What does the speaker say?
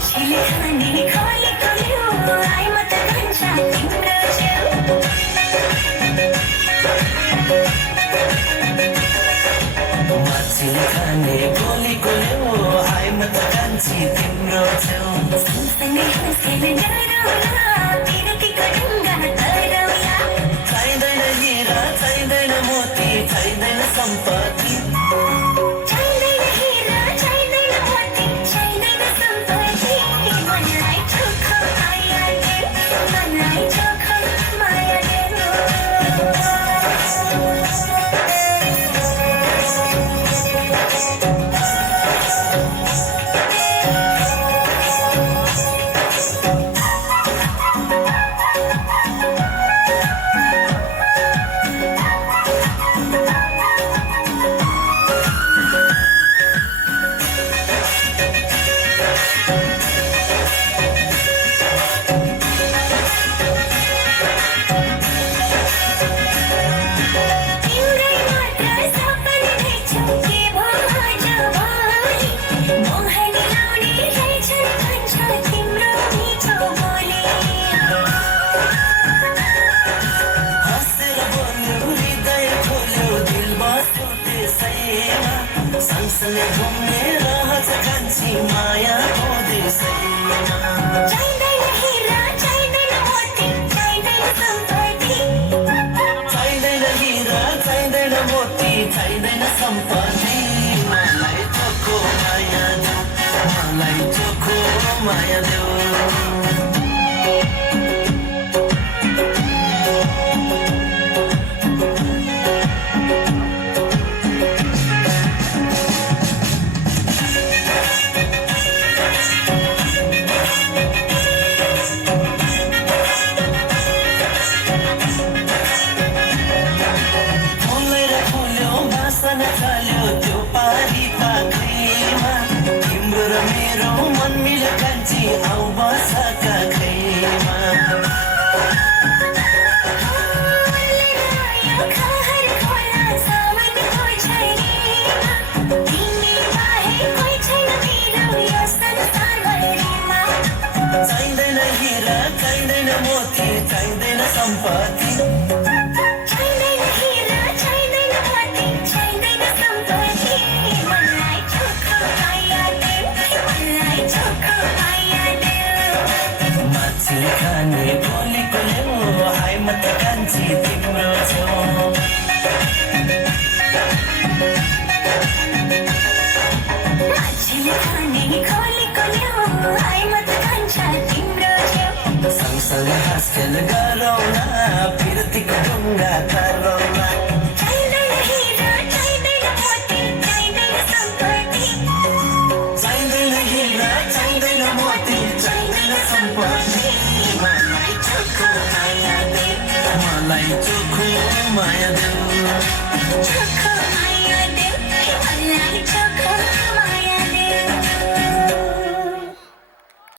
मान्छेले खाने बोलीको ल्याउ आइ म त कान्छी तिम्रो छेउ सँगसँगै हाँसेर डराउला बिरतीको ढुङ्गा तराउला चाहिँदैन हिरा चाहिँदैन मोती चाहिँदैन सम्पत्ति चाहिँदैन हिरा चाहिँदैन मोती चाहिँदैन सम्पत्ति मनलाई चोखो माया देऊ मनलाई चोखो माया सँगसँगै घुम्ने रहछ कान्छी मायाको देशैमा चाहिँदैन हिरा चाहिँदैन मोती चाहिँदैन सम्पत्ति चाहिँदैन हिरा चाहिँदैन मोती चाहिँदैन सम्पत्ति मलाई चोखो माया देऊ मलाई चोखो माया देऊ थाल्यो त्यो पारी पाखैमा तिम्रो र मेरो मन मिल्यो कान्छी आऊ बस काखैमा चाहिँदैन हिरा चाहिँदैन मोती चाहिँदैन सम्पत्ति मान्छेले खाने बोलीको ल्याउ आइ म त कान्छी तिम्रो छेउ मान्छेले खाने खोलेको ल्याउ आइ म त कान्छी तिम्रो छेउ सँगसँगै हाँसखेल गरौँला बिरतीको ढुङ्गा तराउला चाहिँदैन हिरा चाहिँदैन मोती चाहिँदैन सम्पत्ति चाहिँदैन हिरा चाहिँदैन मोती चाहिँदैन सम्पत्ति मलाई चोखो माया देऊ मलाई चोखो माया देऊ चोखो